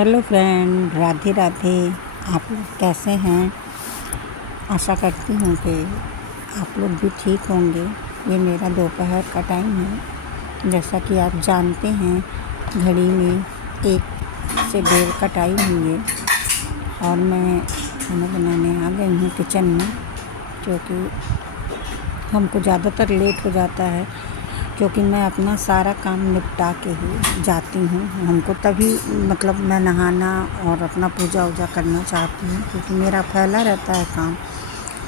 Hello friend, Radhe Radhe. आप लोग कैसे हैं? आशा करती हूँ कि आप लोग भी ठीक होंगे। ये मेरा दोपहर का टाइम है। जैसा कि आप जानते हैं, घड़ी में 1 से 1:30 का टाइम हुई है और मैं खाना बनाने आ गई हूँ किचन में, क्योंकि हमको ज़्यादातर लेट हो जाता है, क्योंकि मैं अपना सारा काम निपटा के ही जाती हूँ। हमको तभी मतलब मैं नहाना और अपना पूजा वूजा करना चाहती हूँ, क्योंकि मेरा फैला रहता है काम,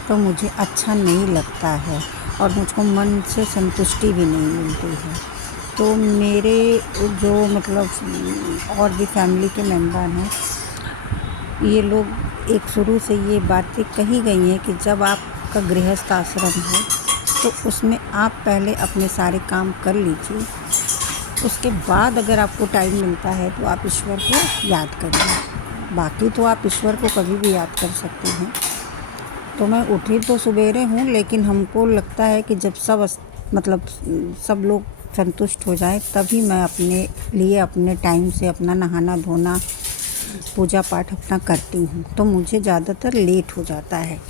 तो मुझे अच्छा नहीं लगता है और मुझको मन से संतुष्टि भी नहीं मिलती है। तो मेरे जो मतलब और भी फैमिली के मेंबर हैं, ये लोग एक शुरू से ये बातें कही गई हैं कि जब आपका गृहस्थ आश्रम हो तो उसमें आप पहले अपने सारे काम कर लीजिए, उसके बाद अगर आपको टाइम मिलता है तो आप ईश्वर को याद करिए। बाकी तो आप ईश्वर को कभी भी याद कर सकते हैं। तो मैं उठी तो सवेरे हूँ, लेकिन हमको लगता है कि जब सब लोग संतुष्ट हो जाए तभी मैं अपने लिए अपने टाइम से अपना नहाना धोना पूजा पाठ अपना करती हूँ। तो मुझे ज़्यादातर लेट हो जाता है।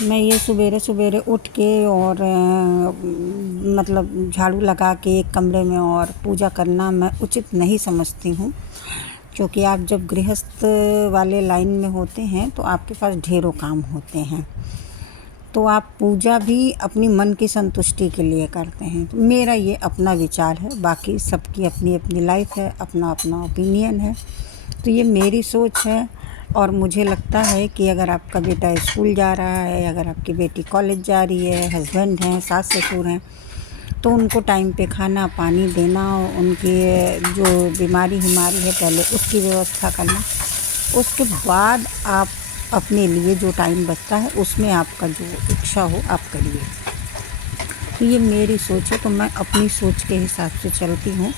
मैं ये सवेरे उठ के और मतलब झाड़ू लगा के एक कमरे में और पूजा करना मैं उचित नहीं समझती हूँ, क्योंकि आप जब गृहस्थ वाले लाइन में होते हैं तो आपके पास ढेरों काम होते हैं, तो आप पूजा भी अपनी मन की संतुष्टि के लिए करते हैं। तो मेरा ये अपना विचार है, बाकी सबकी अपनी अपनी लाइफ है, अपना अपना ओपिनियन है। तो ये मेरी सोच है और मुझे लगता है कि अगर आपका बेटा स्कूल जा रहा है, अगर आपकी बेटी कॉलेज जा रही है, हस्बैंड हैं, सास ससुर हैं, तो उनको टाइम पे खाना पानी देना, उनकी जो बीमारी है पहले उसकी व्यवस्था करना, उसके बाद आप अपने लिए जो टाइम बचता है उसमें आपका जो इच्छा हो आप करिए। तो ये मेरी सोच है, तो मैं अपनी सोच के हिसाब से चलती हूँ।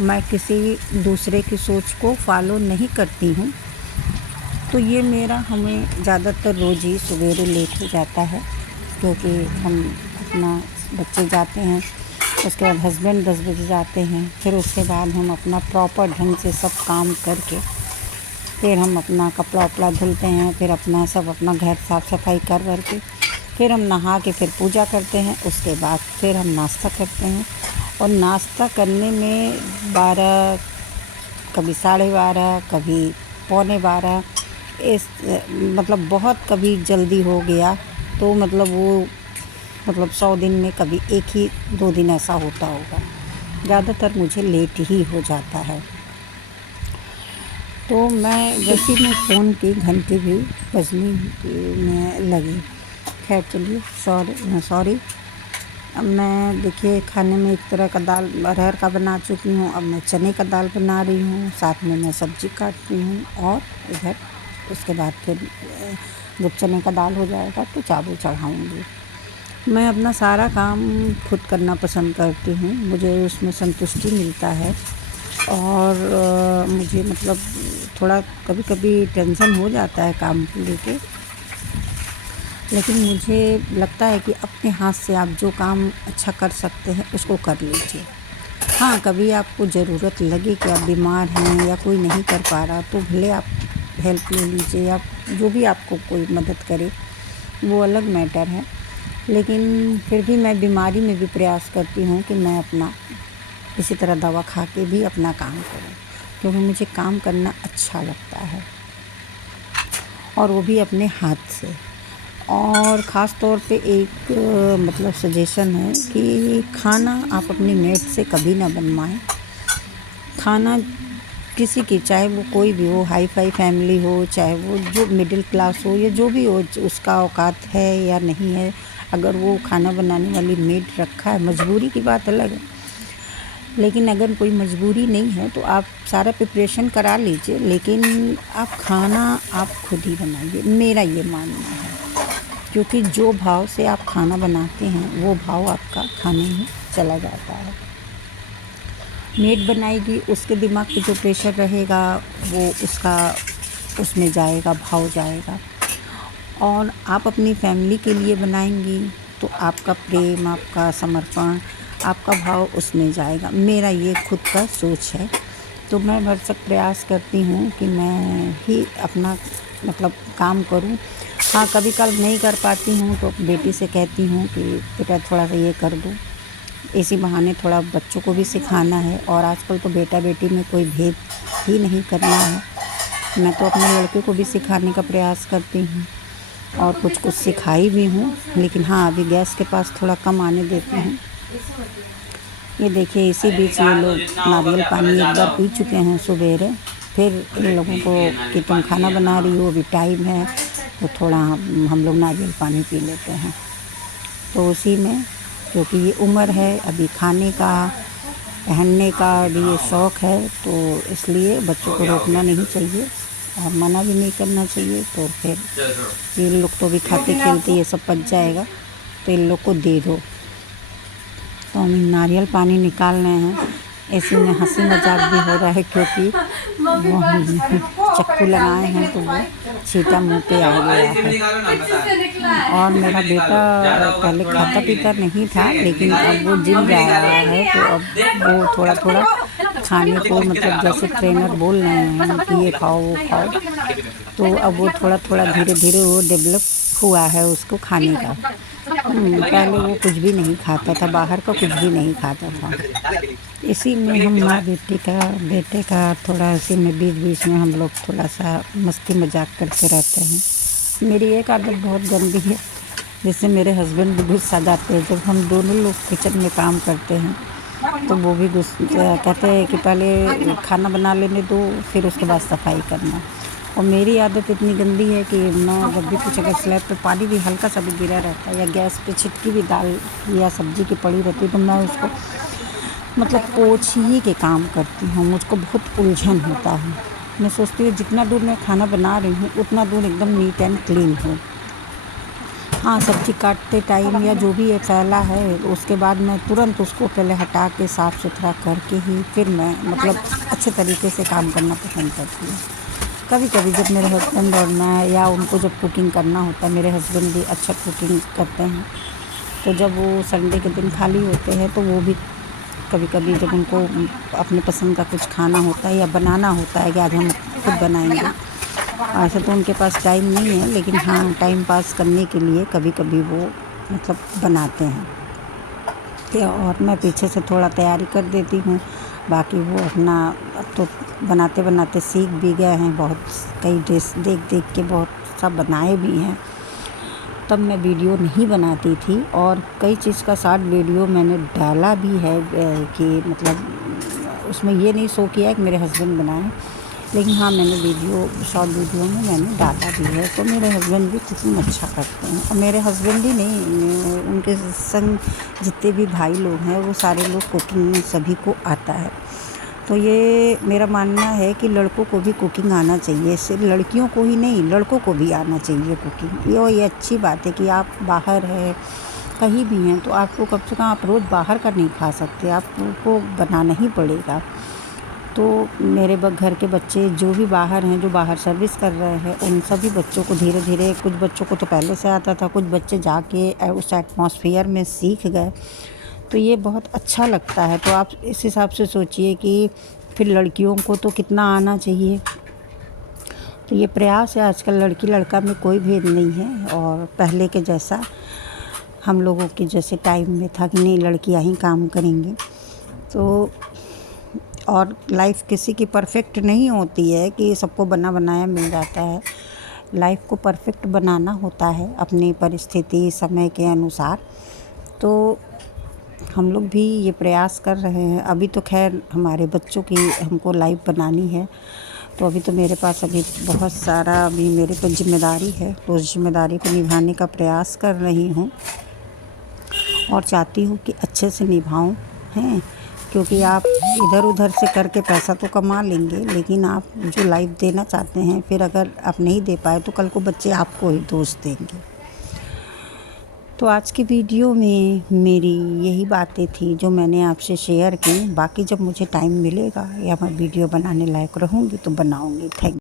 मैं किसी दूसरे की सोच को फॉलो नहीं करती हूँ। तो ये मेरा हमें ज़्यादातर रोज़ ही सवेरे लेट हो जाता है, क्योंकि हम अपना बच्चे जाते हैं, उसके बाद हस्बैंड 10 बजे जाते हैं, फिर उसके बाद हम अपना प्रॉपर ढंग से सब काम करके फिर हम अपना कपड़ा वपड़ा धुलते हैं, फिर अपना घर साफ़ सफाई कर के फिर हम नहा के फिर पूजा करते हैं। उसके बाद फिर हम नाश्ता करते हैं और नाश्ता करने में 12, कभी 12:30, कभी 11:45, मतलब बहुत कभी जल्दी हो गया तो वो 100 दिन में कभी 1 ही 2 दिन ऐसा होता होगा। ज़्यादातर मुझे लेट ही हो जाता है। तो मैं जैसे मैं फ़ोन की घंटी भी बजने में लगी। खैर चलिए, सॉरी। अब मैं देखिए खाने में एक तरह का दाल अरहर का बना चुकी हूँ, अब मैं चने का दाल बना रही हूँ, साथ में मैं सब्ज़ी काटती हूँ और इधर उसके बाद फिर जब चने का दाल हो जाएगा तो चावल चढ़ाऊँगी। मैं अपना सारा काम खुद करना पसंद करती हूँ, मुझे उसमें संतुष्टि मिलता है और मुझे थोड़ा कभी-कभी टेंशन हो जाता है काम को लेके, लेकिन मुझे लगता है कि अपने हाथ से आप जो काम अच्छा कर सकते हैं उसको कर लीजिए। हाँ, कभी आपको ज़रूरत लगे कि आप बीमार हैं या कोई नहीं कर पा रहा तो भले आप हेल्प ले लीजिए, या जो भी आपको कोई मदद करे वो अलग मैटर है। लेकिन फिर भी मैं बीमारी में भी प्रयास करती हूँ कि मैं अपना किसी तरह दवा खा के भी अपना काम करूँ, क्योंकि मुझे काम करना अच्छा लगता है और वो भी अपने हाथ से। और ख़ास तौर पे एक सजेशन है कि खाना आप अपनी मेड से कभी ना बनवाएं। खाना किसी की, चाहे वो कोई भी हो, हाई फाई फैमिली हो, चाहे वो जो मिडिल क्लास हो या जो भी हो, उसका औकात है या नहीं है, अगर वो खाना बनाने वाली मेड रखा है, मजबूरी की बात अलग है, लेकिन अगर कोई मजबूरी नहीं है तो आप सारा प्रिपरेशन करा लीजिए, लेकिन आप खाना आप खुद ही बनाइए, मेरा ये मानना है। क्योंकि जो भाव से आप खाना बनाते हैं वो भाव आपका खाने में चला जाता है। मेड बनाएगी, उसके दिमाग पे जो प्रेशर रहेगा वो उसमें जाएगा, भाव जाएगा। और आप अपनी फैमिली के लिए बनाएंगी तो आपका प्रेम, आपका समर्पण, आपका भाव उसमें जाएगा। मेरा ये खुद का सोच है। तो मैं भरसक प्रयास करती हूँ कि मैं ही अपना मतलब काम करूँ। हाँ, कभी कल नहीं कर पाती हूँ तो बेटी से कहती हूँ कि बेटा थोड़ा सा ये कर दो। इसी बहाने थोड़ा बच्चों को भी सिखाना है, और आजकल तो बेटा बेटी में कोई भेद ही नहीं करना है। मैं तो अपने लड़के को भी सिखाने का प्रयास करती हूँ और कुछ कुछ सिखाई भी हूँ, लेकिन हाँ अभी गैस के पास थोड़ा कम आने देती हूँ। ये देखिए, इसी बीच ये लोग नारियल पानी एक बार पी चुके हैं सवेरे। फिर इन लोगों को कि तुम खाना बना रही हो, अभी टाइम है, तो थोड़ा हम लोग नारियल पानी पी लेते हैं। तो उसी में, क्योंकि ये उम्र है अभी खाने का, पहनने का भी ये शौक़ है, तो इसलिए बच्चों को रोकना नहीं चाहिए और मना भी नहीं करना चाहिए। तो फिर ये लोग तो भी खाते खेलते ये सब पच जाएगा, तो इन लोग को दे दो। तो हम नारियल पानी निकाल रहे हैं। ऐसे में हंसी मजाक भी हो रहा है, क्योंकि वो हम चक्कू लगाए हैं तो वो छींटा मुँह पे आ गया है। और मेरा बेटा पहले खाता पीता नहीं था, लेकिन अब वो जिम जा रहा है, तो अब वो थोड़ा थोड़ा खाने को, मतलब जैसे ट्रेनर बोल रहे हैं कि ये खाओ वो खाओ, तो अब वो थोड़ा थोड़ा धीरे धीरे वो डेवलप हुआ है उसको खाने का। पहले वो कुछ भी नहीं खाता था, बाहर का कुछ भी नहीं खाता था। इसी में हम माँ बेटे का थोड़ा इसी में बीच बीच में हम लोग थोड़ा सा मस्ती मजाक करते रहते हैं। मेरी एक आदत बहुत गंदी है, जिससे मेरे हस्बैंड भी गुस्सा जाते हैं। जब हम दोनों लोग किचन में काम करते हैं तो वो भी कहते हैं कि पहले खाना बना लेने दो, फिर उसके बाद सफाई करना। और मेरी आदत इतनी गंदी है कि मैं जब भी कुछ, अगर स्लैब पे पानी भी हल्का सा भी गिरा रहता है या गैस पे छिटकी भी दाल या सब्जी की पड़ी रहती है, तो मैं उसको मतलब पोंछ ही के काम करती हूँ। मुझको बहुत उलझन होता है। मैं सोचती हूँ जितना दूर मैं खाना बना रही हूँ उतना दूर एकदम नीट एंड क्लीन हो। हाँ, सब्ज़ी काटते टाइम या जो भी ये फैला है, उसके बाद मैं तुरंत उसको पहले हटा के साफ़ सुथरा करके ही फिर मैं मतलब अच्छे तरीके से काम करना पसंद करती हूँ। कभी कभी जब मेरे हस्बैंड और मैं, या उनको जब कुकिंग करना होता है, मेरे हस्बैंड भी अच्छा कुकिंग करते हैं, तो जब वो संडे के दिन खाली होते हैं तो वो भी कभी कभी जब उनको अपने पसंद का कुछ खाना होता है या बनाना होता है कि आज हम खुद बनाएंगे, ऐसे तो उनके पास टाइम नहीं है, लेकिन हाँ टाइम पास करने के लिए कभी कभी वो मतलब बनाते हैं। और मैं पीछे से थोड़ा तैयारी कर देती हूँ। बाकी वो अपना अब तो बनाते बनाते सीख भी गए हैं, बहुत कई डिश देख देख के बहुत सब बनाए भी हैं। तब मैं वीडियो नहीं बनाती थी, और कई चीज़ का शॉर्ट वीडियो मैंने डाला भी है कि मतलब उसमें ये नहीं शो किया है कि मेरे हस्बैंड बनाए, लेकिन हाँ मैंने शॉर्ट वीडियो में मैंने डाला भी है। तो मेरे हस्बैंड भी कुकिंग अच्छा करते हैं, और मेरे हस्बैंड ही नहीं, उनके संग जितने भी भाई लोग हैं वो सारे लोग कुकिंग में सभी को आता है। तो ये मेरा मानना है कि लड़कों को भी कुकिंग आना चाहिए, सिर्फ लड़कियों को ही नहीं लड़कों को भी आना चाहिए कुकिंग। ये अच्छी बात है कि आप बाहर है कहीं भी हैं तो आपको कम से कम आप रोज़ बाहर का नहीं खा सकते, आपको बनाना ही पड़ेगा। तो मेरे घर के बच्चे जो भी बाहर हैं, जो बाहर सर्विस कर रहे हैं, उन सभी बच्चों को धीरे धीरे, कुछ बच्चों को तो पहले से आता था, कुछ बच्चे जाके उस एटमॉस्फेयर में सीख गए, तो ये बहुत अच्छा लगता है। तो आप इस हिसाब से सोचिए कि फिर लड़कियों को तो कितना आना चाहिए। तो ये प्रयास है, आजकल लड़की लड़का में कोई भेद नहीं है, और पहले के जैसा हम लोगों के जैसे टाइम में था कि नहीं लड़कियां ही काम करेंगी। तो और लाइफ किसी की परफेक्ट नहीं होती है कि सबको बना बनाया मिल जाता है। लाइफ को परफेक्ट बनाना होता है अपनी परिस्थिति समय के अनुसार। तो हम लोग भी ये प्रयास कर रहे हैं। अभी तो खैर हमारे बच्चों की हमको लाइफ बनानी है, तो अभी तो मेरे पास अभी बहुत सारा अभी मेरे पे जिम्मेदारी है, तो उस जिम्मेदारी को निभाने का प्रयास कर रही हूँ, और चाहती हूँ कि अच्छे से निभाऊँ हैं। क्योंकि आप इधर उधर से करके पैसा तो कमा लेंगे, लेकिन आप जो लाइफ देना चाहते हैं, फिर अगर आप नहीं दे पाए तो कल को बच्चे आपको ही दोष देंगे। तो आज की वीडियो में मेरी यही बातें थी जो मैंने आपसे शेयर की। बाकी जब मुझे टाइम मिलेगा या मैं वीडियो बनाने लायक रहूँगी तो बनाऊँगी। Thank you.